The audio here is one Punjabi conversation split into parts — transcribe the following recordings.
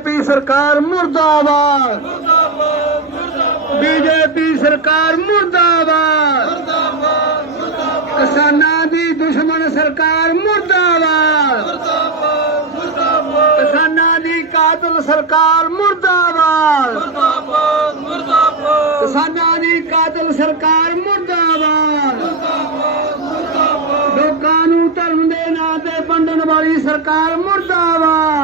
ਬੀਜੇਪੀ ਸਰਕਾਰ ਮੁਰਦਾਬਾਦ। ਬੀਜੇਪੀ ਸਰਕਾਰ ਮੁਰਦਾਬਾਦ। ਕਿਸਾਨਾਂ ਦੀ ਦੁਸ਼ਮਣ ਸਰਕਾਰ ਮੁਰਦਾਬਾਦ। ਕਿਸਾਨਾਂ ਦੀ ਕਾਤਲ ਸਰਕਾਰ ਮੁਰਦਾਬਾਦ। ਕਿਸਾਨਾਂ ਦੀ ਕਾਤਲ ਸਰਕਾਰ ਮੁਰਦਾਬਾਦ। ਲੋਕਾਂ ਨੂੰ ਧਰਮ ਦੇ ਨਾਂ ਤੇ ਵੰਡਣ ਵਾਲੀ ਸਰਕਾਰ ਮੁਰਦਾਬਾਦ।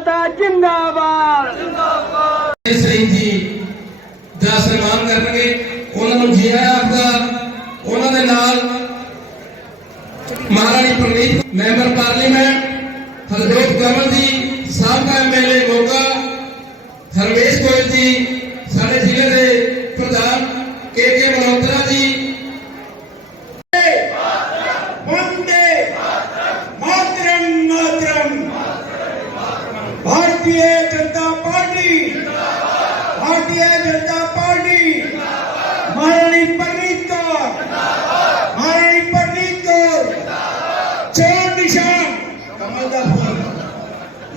ਕਿਸਾਨ ਏਕਤਾ ਜਿੰਦਾਬਾਦ ਸਿੰਘ ਜੀ ਦਾ ਸਨਮਾਨ ਕਰਨਗੇ। ਉਹਨਾਂ ਨੂੰ ਜੀ ਆਇਆਂ ਆਖਦਾ ਉਹਨਾਂ ਦੇ ਨਾਲ ਮਹਾਰਾਣੀ ਪ੍ਰਨੀਤ, ਮੈਂਬਰ ਪਾਰਲੀਮੈਂਟ ਹਰਜੋਤ ਕਮਲ ਜੀ, ਸਾਬਕਾ MLA Moga, ਹਰਵੇਸ਼ Goyal ji party. Bharatiya Janata party. महारानी परनीत कौर। महारानी परनीत कौर। चोर निशान। कमल का फूल।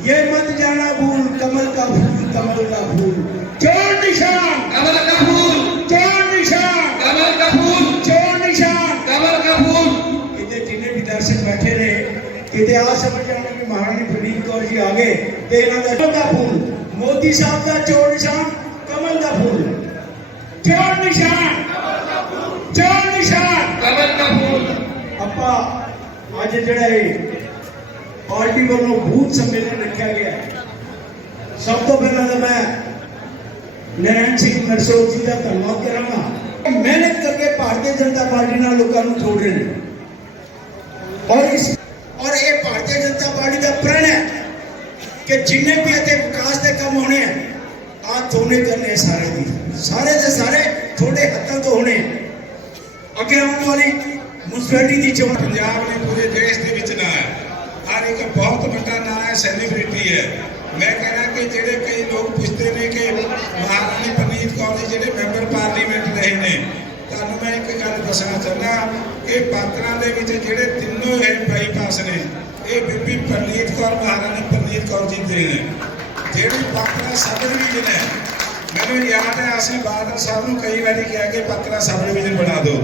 ये मत जाना भूल। कमल का फूल कमल का फूल। चोर निशान। कमल का फूल। चोर निशान। कमल का फूल। चोर निशान। कमल का फूल। कितने जिन्हें भी दर्शक बैठे रहे कितने आ समझ जाने महारानी प्रदीप कौर जी आगे तो तेना का फूल। ਇਹਨਾਂ ਦਾ ਕਮਲ ਦਾ ਫੂਲ ਮੋਦੀ ਸਾਹਿਬ ਦਾ ਚੋਣ ਨਿਸ਼ਾਨ ਕਮਲ ਦਾ ਫੂਲ ਚੋਣ ਨਿਸ਼ਾਨ ਚੋਣ ਨਿਸ਼ਾਨ ਕਮਲ ਕਾ ਫੂਲ ਆਪਾਂ ਅੱਜ ਜਿਹੜਾ ਇਹ ਪਾਰਟੀ ਵੱਲੋਂ ਬੂਥ ਸੰਮੇਲਨ ਰੱਖਿਆ ਗਿਆ ਹੈ। ਸਭ ਤੋਂ ਪਹਿਲਾਂ ਤਾਂ ਮੈਂ ਨਰੈਣ ਸਿੰਘ ਨਰਸੋਤ ਜੀ ਦਾ ਧੰਨਵਾਦ ਕਰਾਂਗਾ ਮਿਹਨਤ ਕਰਕੇ ਭਾਰਤੀ ਜਨਤਾ ਪਾਰਟੀ ਨਾਲ ਲੋਕਾਂ ਨੂੰ ਜੋੜ ਰਹੇ ਨੇ ਔਰ ਇਸ ਔਰ ਇਹ ਭਾਰਤੀ ਜਨਤਾ ਪਾਰਟੀ ਦਾ ਪ੍ਰਣ ਹੈ ਕਿ ਜਿੰਨੇ ਵੀ ਇੱਥੇ ਵਿਕਾਸ ਦੇ ਕੰਮ ਹੋਣੇ ਆ ਆ ਕਰਨੇ ਸਾਰੇ ਦੀ। ਸਾਰੇ ਦੇ ਸਾਰੇ ਤੁਹਾਡੇ ਹੱਥਾਂ ਤੋਂ ਹੋਣੇ ਅੱਗੇ ਆਉਣ ਵਾਲੀ ਮੁਨਸਪੈਲਿਟੀ ਦੀ ਚੋਣ ਪੰਜਾਬ ਨੇ ਪੂਰੇ ਦੇਸ਼ ਦੇ ਵਿੱਚ ਨਾਂ ਹੈ। ਹਰ ਇੱਕ ਬਹੁਤ ਵੱਡਾ ਨਾਂ ਹੈ ਸੈਲੀਬ੍ਰਿਟੀ ਹੈ। ਮੈਂ ਕਹਿਣਾ ਕਿ ਜਿਹੜੇ ਕਈ ਲੋਕ ਪੁੱਛਦੇ ਨੇ ਕਿ ਮਹਾਰਾਣੀ ਪ੍ਰਨੀਤ ਕੌਰ ਜੀ ਜਿਹੜੇ ਮੈਂਬਰ ਪਾਰਲੀਮੈਂਟ ਰਹੇ ਨੇ, ਤੁਹਾਨੂੰ ਮੈਂ ਇੱਕ ਗੱਲ ਦੱਸਣਾ ਚਾਹੁੰਦਾ ਕਿ ਪਾਤਰਾਂ ਦੇ ਵਿੱਚ ਜਿਹੜੇ ਤਿੰਨੋਂ ਇਹ ਬਾਈਪਾਸ ਨੇ, ਇਹ ਬੀਬੀ ਪ੍ਰਨੀਤ ਕੌਰ, ਮਹਾਰਾਣੀ ਪ੍ਰਨੀਤ ਕੌਰ ਜੀ ਦੇ ਨੇ। ਜਿਹੜੀ ਪਾਤਰਾ ਸਬ ਡਿਵੀਜ਼ਨ ਹੈ, ਮੈਨੂੰ ਯਾਦ ਹੈ, ਅਸੀਂ ਬਾਦਲ ਸਾਹਿਬ ਨੂੰ ਕਈ ਵਾਰੀ ਕਿਹਾ ਕਿ ਪਾਤਰਾ ਸਬ ਡਿਵੀਜ਼ਨ ਬਣਾ ਦਿਓ।